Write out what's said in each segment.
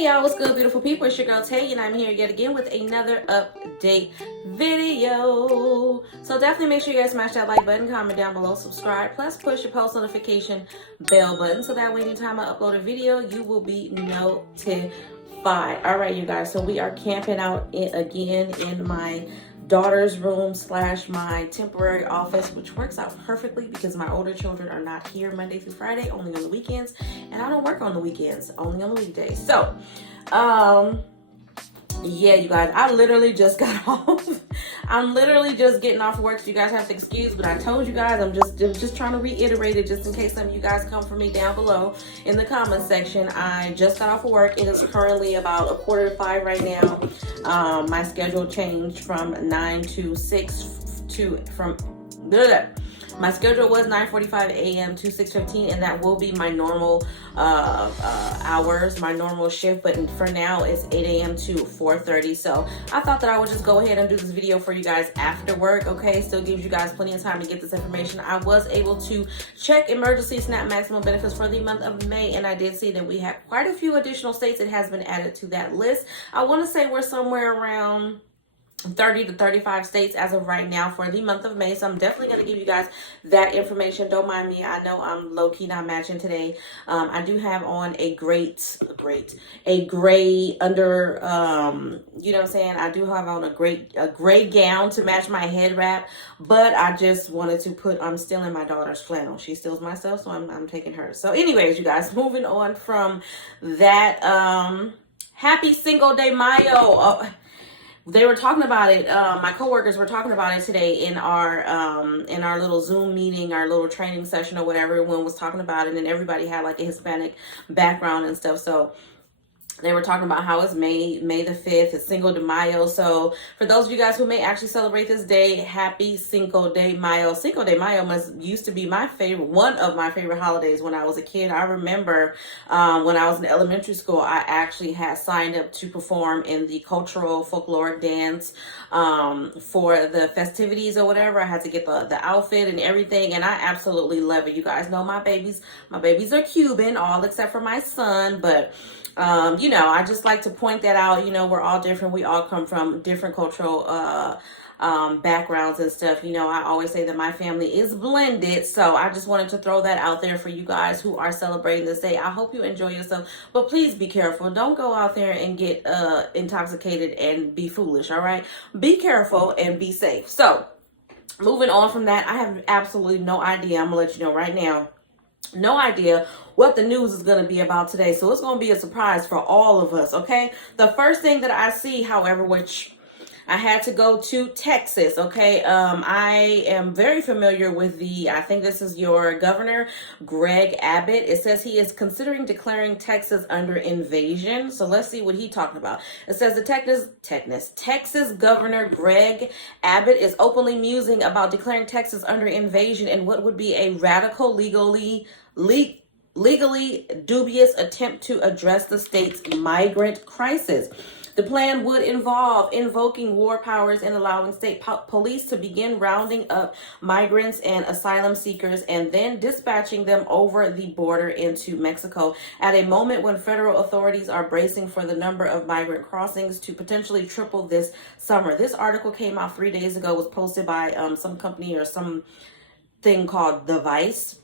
Hey y'all, what's good, beautiful people? It's your girl Tay, and I'm here yet again with another update video. So definitely make sure you guys smash that like button, comment down below, subscribe, plus push your post notification bell button so that way anytime I upload a video, you will be notified. All right, you guys, so we are camping out again in my daughter's room / my temporary office, which works out perfectly because my older children are not here Monday through Friday, only on the weekends, and I don't work on the weekends, only on the weekdays. So yeah, you guys, I literally just got off. I'm literally just getting off work, so you guys have to excuse, but I told you guys I'm just trying to reiterate it just in case some of you guys come for me down below in the comment section. I just got off of work. It is currently about 4:45 right now. My schedule changed from 9 to 6 my schedule was 9:45 a.m. to 6:15, and that will be my normal hours, my normal shift. But for now, it's 8 a.m. to 4:30. So I thought that I would just go ahead and do this video for you guys after work. Okay, still gives you guys plenty of time to get this information. I was able to check emergency SNAP maximum benefits for the month of May, and I did see that we have quite a few additional states. It has been added to that list. I want to say we're somewhere around 30 to 35 states as of right now for the month of May. So I'm definitely going to give you guys that information. Don't mind me. I know I'm low-key not matching today. I do have on a gray under, you know what I'm saying? I do have on a gray gown to match my head wrap, but I just wanted to put, I'm still in my daughter's flannel. She steals my stuff, so I'm taking hers. So anyways, you guys, moving on from that, happy Cinco de Mayo. They were talking about it. My coworkers were talking about it today in our little Zoom meeting, our little training session or whatever. Everyone was talking about it, and everybody had like a Hispanic background and stuff. So they were talking about how it's May the 5th, it's Cinco de Mayo. So for those of you guys who may actually celebrate this day, happy Cinco de Mayo. Cinco de Mayo used to be one of my favorite holidays when I was a kid. I remember when I was in elementary school, I actually had signed up to perform in the cultural folkloric dance for the festivities or whatever. I had to get the outfit and everything, and I absolutely love it. You guys know my babies are Cuban, all except for my son, but you know, I just like to point that out. You know, we're all different. We all come from different cultural backgrounds and stuff. You know, I always say that my family is blended. So I just wanted to throw that out there for you guys who are celebrating this day. I hope you enjoy yourself, but please be careful. Don't go out there and get intoxicated and be foolish. All right. Be careful and be safe. So moving on from that, I have absolutely no idea. I'm gonna let you know right now. No idea what the news is going to be about today. So it's going to be a surprise for all of us, okay? The first thing that I see, however, which I had to go to Texas, okay? I am very familiar with I think this is your governor, Greg Abbott. It says he is considering declaring Texas under invasion. So let's see what he talked about. It says the Texas governor, Greg Abbott, is openly musing about declaring Texas under invasion in what would be a radical, legally dubious attempt to address the state's migrant crisis. The plan would involve invoking war powers and allowing state police to begin rounding up migrants and asylum seekers and then dispatching them over the border into Mexico at a moment when federal authorities are bracing for the number of migrant crossings to potentially triple this summer. This article came out 3 days ago, was posted by some company or some thing called The Vice.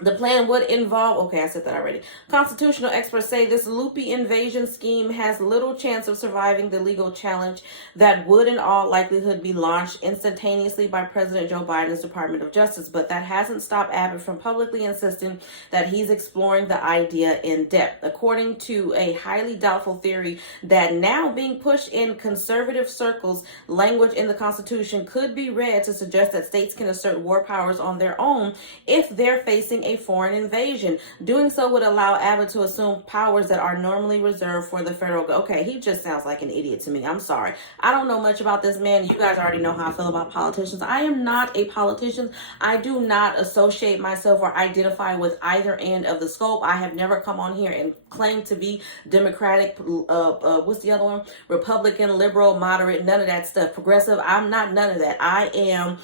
The plan would involve, okay, I said that already. Constitutional experts say this loopy invasion scheme has little chance of surviving the legal challenge that would in all likelihood be launched instantaneously by President Joe Biden's Department of Justice. But that hasn't stopped Abbott from publicly insisting that he's exploring the idea in depth. According to a highly doubtful theory that now being pushed in conservative circles, language in the Constitution could be read to suggest that states can assert war powers on their own if they're facing a foreign invasion. Doing so would allow Abbott to assume powers that are normally reserved for the federal. Okay, he just sounds like an idiot to me. I'm sorry. I don't know much about this man. You guys already know how I feel about politicians. I am not a politician. I do not associate myself or identify with either end of the scope. I have never come on here and claimed to be Democratic, what's the other one? Republican, liberal, moderate, none of that stuff. Progressive, I'm not none of that. I am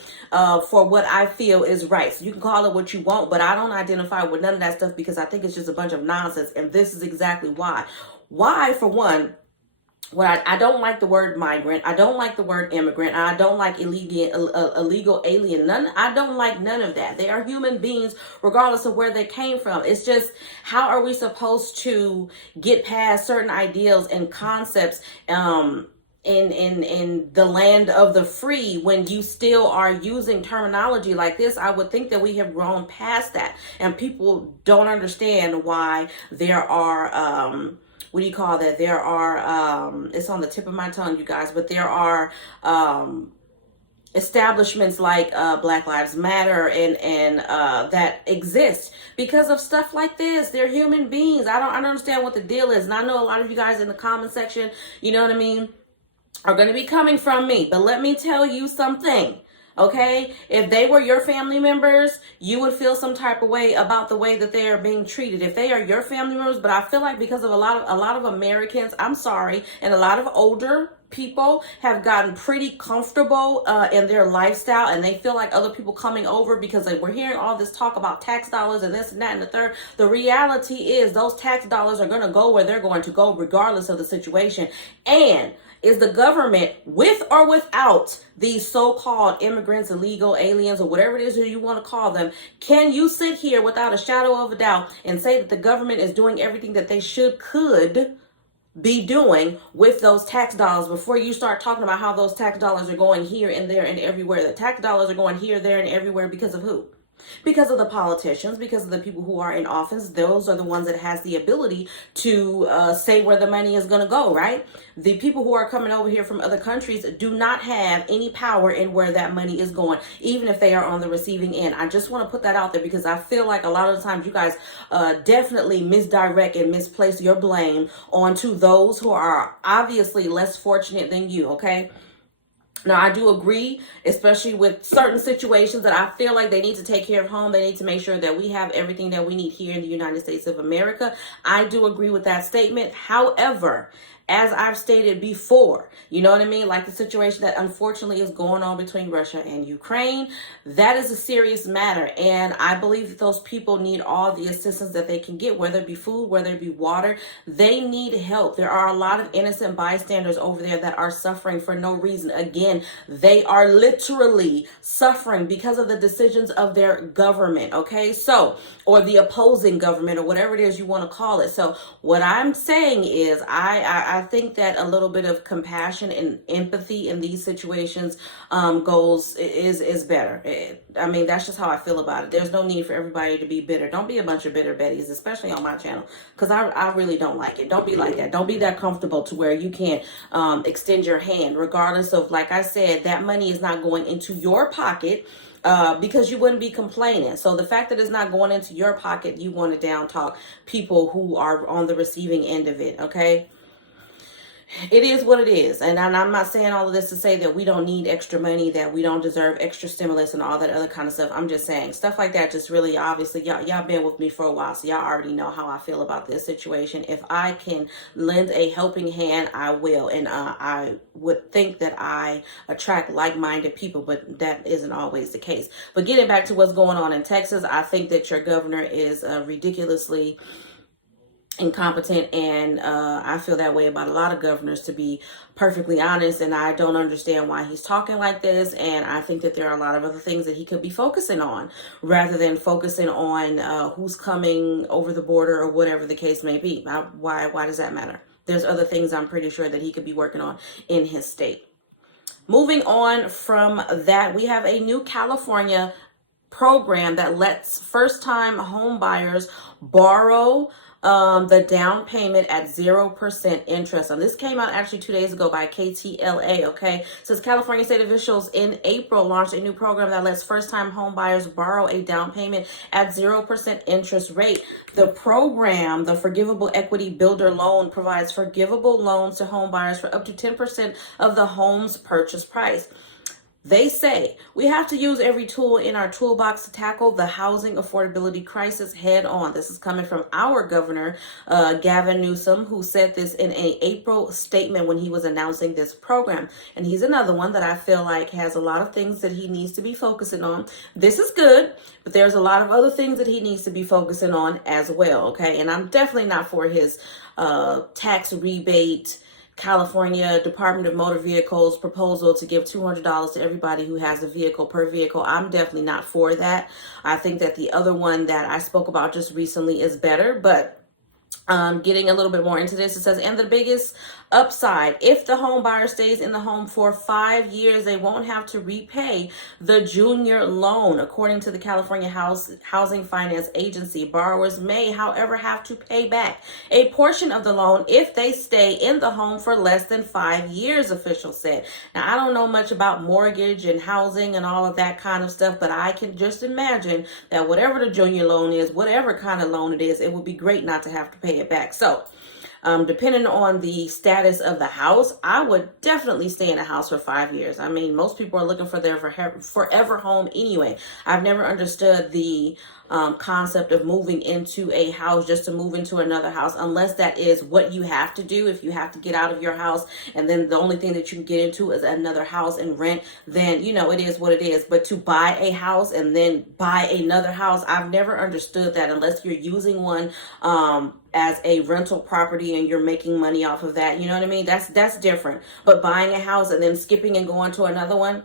for what I feel is right. So you can call it what you want, but I don't identify with none of that stuff because I think it's just a bunch of nonsense. And this is exactly why. Why? For one, well, I don't like the word migrant. I don't like the word immigrant. I don't like illegal alien. I don't like none of that. They are human beings, regardless of where they came from. It's just, how are we supposed to get past certain ideals and concepts in the land of the free when you still are using terminology like this? I would think that we have grown past that, and people don't understand why there are what do you call that? There are, it's on the tip of my tongue, you guys, but there are establishments like Black Lives Matter and that exist because of stuff like this. They're human beings. I don't understand what the deal is. And I know a lot of you guys in the comment section, you know what I mean, are going to be coming from me. But let me tell you something. Okay, if they were your family members, you would feel some type of way about the way that they are being treated. If they are your family members, but I feel like because of a lot of Americans, I'm sorry, and a lot of older people have gotten pretty comfortable in their lifestyle, and they feel like other people coming over because we're hearing all this talk about tax dollars and this and that and the third. The reality is those tax dollars are going to go where they're going to go regardless of the situation. And is the government, with or without these so-called immigrants, illegal aliens, or whatever it is that you want to call them, can you sit here without a shadow of a doubt and say that the government is doing everything that they could be doing with those tax dollars before you start talking about how those tax dollars are going here and there and everywhere? The tax dollars are going here, there, and everywhere because of who? Because of the politicians, because of the people who are in office. Those are the ones that has the ability to say where the money is going to go, right? The people who are coming over here from other countries do not have any power in where that money is going, even if they are on the receiving end. I just want to put that out there because I feel like a lot of the times you guys definitely misdirect and misplace your blame onto those who are obviously less fortunate than you, okay? Now, I do agree, especially with certain situations, that I feel like they need to take care of home. They need to make sure that we have everything that we need here in the United States of America. I do agree with that statement. However, as I've stated before, you know what I mean? Like the situation that unfortunately is going on between Russia and Ukraine, that is a serious matter. And I believe that those people need all the assistance that they can get, whether it be food, whether it be water. They need help. There are a lot of innocent bystanders over there that are suffering for no reason. Again, they are literally suffering because of the decisions of their government, okay? So, or the opposing government, or whatever it is you want to call it. So what I'm saying is I think that a little bit of compassion and empathy in these situations is better. I mean, that's just how I feel about it. There's no need for everybody to be bitter. Don't be a bunch of bitter Bettys, especially on my channel, because I really don't like it. Don't be like that. Don't be that comfortable to where you can't extend your hand, regardless of, like I said, that money is not going into your pocket. Because you wouldn't be complaining. So the fact that it's not going into your pocket, you want to down talk people who are on the receiving end of it, okay? It is what it is. And I'm not saying all of this to say that we don't need extra money, that we don't deserve extra stimulus and all that other kind of stuff. I'm just saying stuff like that just really, obviously, y'all been with me for a while, so y'all already know how I feel about this situation. If I can lend a helping hand, I will. And I would think that I attract like-minded people, but that isn't always the case. But getting back to what's going on in Texas, I think that your governor is ridiculously incompetent, and I feel that way about a lot of governors, to be perfectly honest. And I don't understand why he's talking like this, and I think that there are a lot of other things that he could be focusing on rather than focusing on who's coming over the border or whatever the case may be. Why does that matter? There's other things I'm pretty sure that he could be working on in his state. Moving on from that, we have a new California program that lets first-time home buyers borrow the down payment at 0% interest. And this came out actually 2 days ago by KTLA, okay? Says California state officials in April launched a new program that lets first-time home buyers borrow a down payment at 0% interest rate. The program, the Forgivable Equity Builder Loan, provides forgivable loans to home buyers for up to 10% of the home's purchase price. They say we have to use every tool in our toolbox to tackle the housing affordability crisis head on. This is coming from our governor, Gavin Newsom, who said this in an April statement when he was announcing this program. And he's another one that I feel like has a lot of things that he needs to be focusing on. This is good, but there's a lot of other things that he needs to be focusing on as well. Okay. And I'm definitely not for his tax rebate California Department of Motor Vehicles proposal to give $200 to everybody who has a vehicle per vehicle. I'm definitely not for that. I think that the other one that I spoke about just recently is better, but getting a little bit more into this, it says, and the biggest upside, if the home buyer stays in the home for 5 years, they won't have to repay the junior loan. According to the California Housing Finance Agency, borrowers may, however, have to pay back a portion of the loan if they stay in the home for less than 5 years, officials said. Now, I don't know much about mortgage and housing and all of that kind of stuff, but I can just imagine that whatever the junior loan is, whatever kind of loan it is, it would be great not to have to pay it back. So, depending on the status of the house, I would definitely stay in a house for 5 years. I mean, most people are looking for their forever home anyway. I've never understood the concept of moving into a house just to move into another house, unless that is what you have to do. If you have to get out of your house and then the only thing that you can get into is another house and rent, then, you know, it is what it is. But to buy a house and then buy another house, I've never understood that unless you're using one as a rental property and you're making money off of that. You know what I mean? That's different. But buying a house and then skipping and going to another one,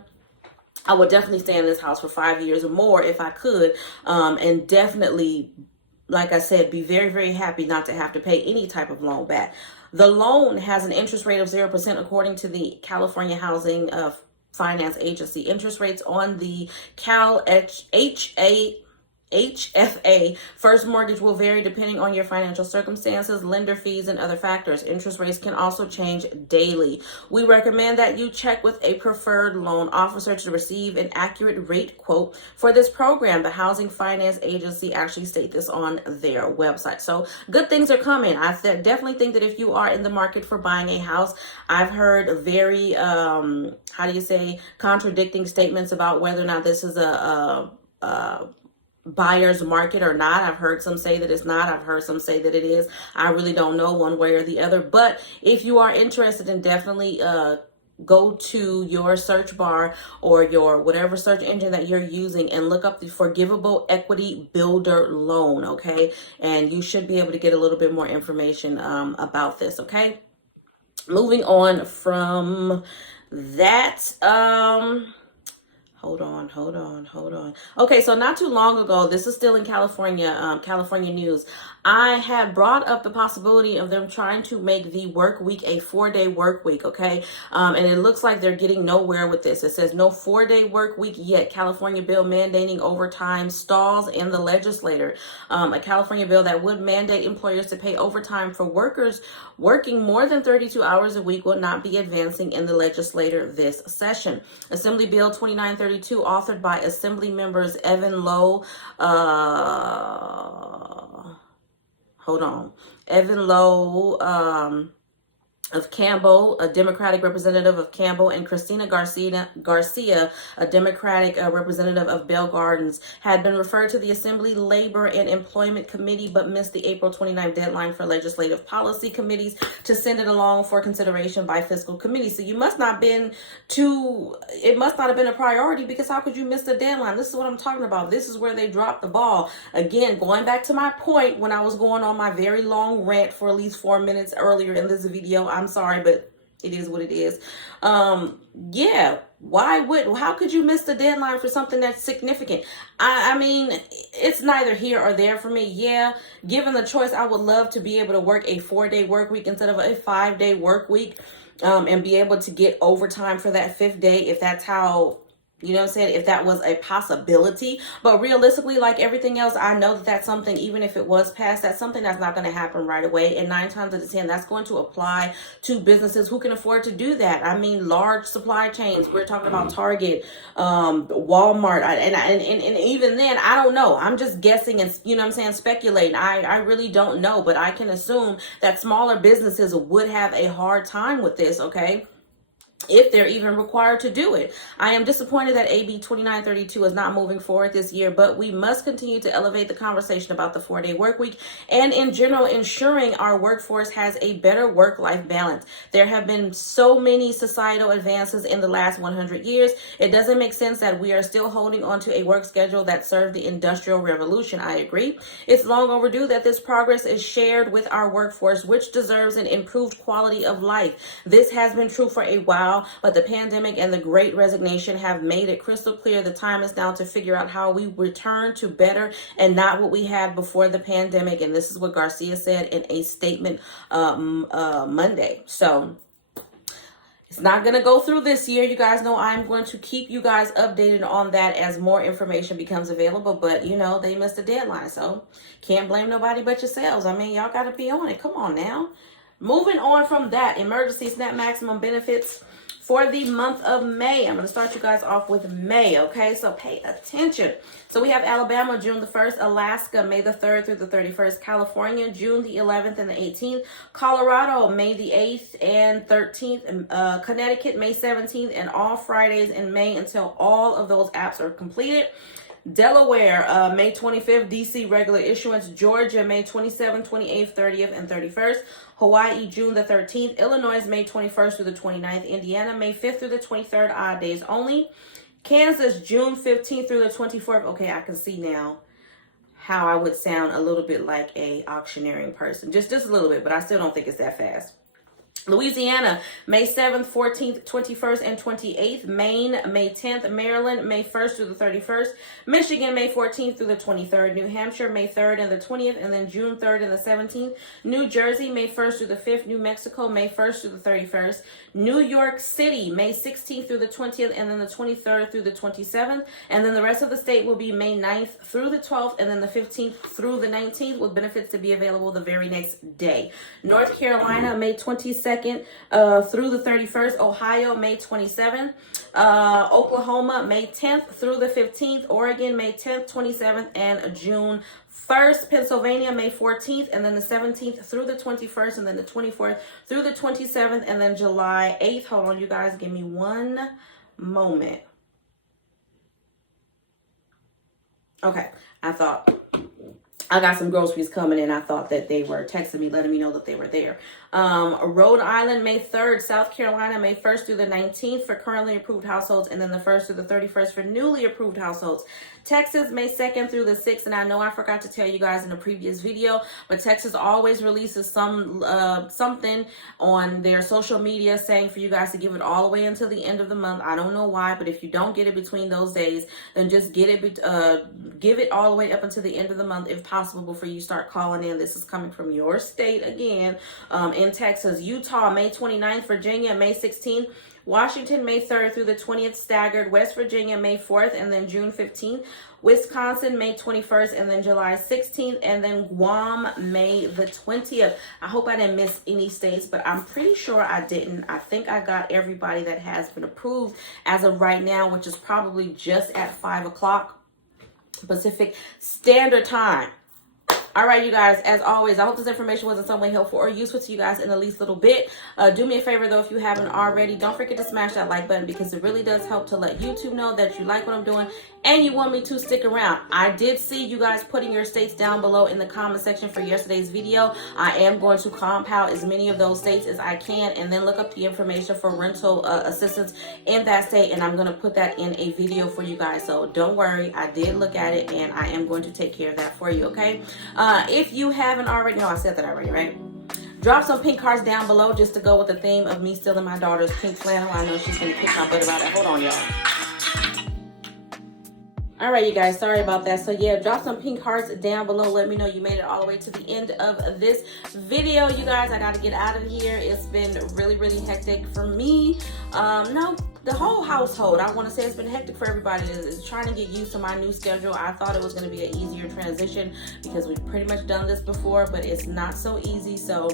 I would definitely stay in this house for 5 years or more if I could. And definitely, like I said, be very, very happy not to have to pay any type of loan back. The loan has an interest rate of 0% according to the California Housing Finance Agency. Interest rates on the HFA first mortgage will vary depending on your financial circumstances, lender fees, and other factors. Interest rates can also change daily. We recommend that you check with a preferred loan officer to receive an accurate rate quote for this program. The Housing Finance Agency actually state this on their website. So good things are coming. I definitely think that if you are in the market for buying a house, I've heard very, contradicting statements about whether or not this is a buyer's market or not. I've heard some say that it's not. I've heard some say that it is. I really don't know one way or the other. But if you are interested, in definitely go to your search bar or your whatever search engine that you're using and look up the Forgivable Equity Builder Loan, okay? And you should be able to get a little bit more information about this, okay? Moving on from that, Hold on. Okay, so not too long ago, this is still in California, California news. I had brought up the possibility of them trying to make the work week a 4-day work week, okay? And it looks like they're getting nowhere with this. It says no 4-day work week yet. California bill mandating overtime stalls in the legislature. A California bill that would mandate employers to pay overtime for workers working more than 32 hours a week will not be advancing in the legislature this session. Assembly Bill 2932, authored by Assembly members Evan Lowe, of Campbell, a Democratic representative of Campbell, and Christina Garcia, a Democratic representative of Bell Gardens, had been referred to the Assembly Labor and Employment Committee, but missed the April 29th deadline for legislative policy committees to send it along for consideration by fiscal committee. So it must not have been a priority, because how could you miss the deadline? This is what I'm talking about. This is where they dropped the ball. Again, going back to my point when I was going on my very long rant for at least 4 minutes earlier in this video, I'm sorry, but it is what it is. How could you miss the deadline for something that's significant? I mean, it's neither here or there for me. Yeah, given the choice, I would love to be able to work a 4-day work week instead of a 5-day work week, and be able to get overtime for that 5th day if that's how, you know what I'm saying, if that was a possibility. But realistically, like everything else, I know that that's something, even if it was passed, that's something that's not going to happen right away. And 9 times out of 10, that's going to apply to businesses who can afford to do that. I mean, large supply chains. We're talking about Target, Walmart. And even then, I don't know. I'm just guessing and, you know what I'm saying, speculating. I really don't know. But I can assume that smaller businesses would have a hard time with this, okay? if they're even required to do it. I am disappointed that AB 2932 is not moving forward this year, but we must continue to elevate the conversation about the 4-day work week and in general ensuring our workforce has a better work-life balance. There have been so many societal advances in the last 100 years. It doesn't make sense that we are still holding on to a work schedule that served the Industrial Revolution. I agree. It's long overdue that this progress is shared with our workforce, which deserves an improved quality of life. This has been true for a while, but the pandemic and the Great Resignation have made it crystal clear the time is now to figure out how we return to better and not what we had before the pandemic. And this is what Garcia said in a statement Monday. So it's not going to go through this year. You guys know I'm going to keep you guys updated on that as more information becomes available. But, you know, they missed the deadline. So can't blame nobody but yourselves. I mean, y'all got to be on it. Come on now. Moving on from that, emergency SNAP maximum benefits for the month of May. I'm going to start you guys off with May, okay? So pay attention. So we have Alabama, June the 1st, Alaska, May the 3rd through the 31st, California, June the 11th and the 18th, Colorado, May the 8th and 13th, Connecticut, May 17th, and all Fridays in May until all of those apps are completed. Delaware, May 25th, DC regular issuance, Georgia, May 27th, 28th, 30th, and 31st, Hawaii, June the 13th, Illinois, May 21st through the 29th, Indiana, May 5th through the 23rd, odd days only, Kansas, June 15th through the 24th. Okay, I can see now how I would sound a little bit like a auctioneering person, just a little bit, but I still don't think it's that fast. Louisiana, May 7th, 14th, 21st, and 28th. Maine, May 10th. Maryland, May 1st through the 31st. Michigan, May 14th through the 23rd. New Hampshire, May 3rd and the 20th, and then June 3rd and the 17th. New Jersey, May 1st through the 5th. New Mexico, May 1st through the 31st. New York City, May 16th through the 20th, and then the 23rd through the 27th. And then the rest of the state will be May 9th through the 12th, and then the 15th through the 19th, with benefits to be available the very next day. North Carolina, May 22nd through the 31st. Ohio, May 27th. Oklahoma, May 10th through the 15th. Oregon, May 10th, 27th, and June 1st. Pennsylvania, May 14th, and then the 17th through the 21st, and then the 24th through the 27th, and then July 8th. Hold on, you guys, give me one moment. Okay, I got some groceries coming in. I thought that they were texting me, letting me know that they were there. Rhode Island, May 3rd. South Carolina, May 1st through the 19th for currently approved households, and then the 1st through the 31st for newly approved households. Texas, May 2nd through the 6th, and I know I forgot to tell you guys in a previous video, but Texas always releases something on their social media saying for you guys to give it all the way until the end of the month. I don't know why, but if you don't get it between those days, then just give it all the way up until the end of the month if possible before you start calling in. This is coming from your state again, in Texas. Utah, May 29th, Virginia, May 16th, Washington, May 3rd through the 20th, staggered. West Virginia, May 4th, and then June 15th. Wisconsin, May 21st, and then July 16th, and then Guam, May the 20th. I hope I didn't miss any states, but I'm pretty sure I didn't. I think I got everybody that has been approved as of right now, which is probably just at 5 o'clock Pacific Standard Time. All right, you guys, as always, I hope this information was in some way helpful or useful to you guys in the least little bit. Do me a favor, though, if you haven't already, don't forget to smash that like button because it really does help to let YouTube know that you like what I'm doing and you want me to stick around. I did see you guys putting your states down below in the comment section for yesterday's video. I am going to compound as many of those states as I can and then look up the information for rental assistance in that state, and I'm going to put that in a video for you guys. So don't worry, I did look at it and I am going to take care of that for you, okay? If you haven't already, no, I said that already, right? Drop some pink hearts down below just to go with the theme of me stealing my daughter's pink flannel. I know she's going to kick my butt about it. Hold on, y'all. All right, you guys, sorry about that. So yeah, drop some pink hearts down below. Let me know you made it all the way to the end of this video. You guys, I got to get out of here. It's been really, really hectic for me. No, the whole household, I want to say it's been hectic for everybody. Is trying to get used to my new schedule. I thought it was going to be an easier transition because we've pretty much done this before, but it's not so easy. So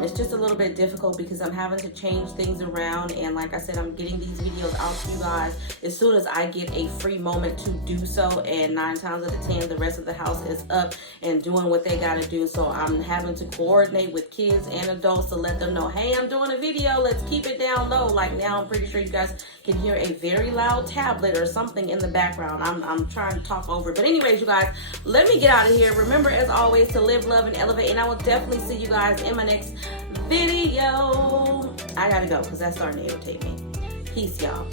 it's just a little bit difficult because I'm having to change things around. And like I said, I'm getting these videos out to you guys as soon as I get a free moment to do so. And 9 times out of 10, the rest of the house is up and doing what they got to do. So I'm having to coordinate with kids and adults to let them know, hey, I'm doing a video. Let's keep it down low. Like now, I'm pretty sure you guys can hear a very loud tablet or something in the background. I'm trying to talk over it. But anyways, you guys, let me get out of here. Remember, as always, to live, love, and elevate. And I will definitely see you guys in my next video. I gotta go because that's starting to irritate me. Peace, y'all.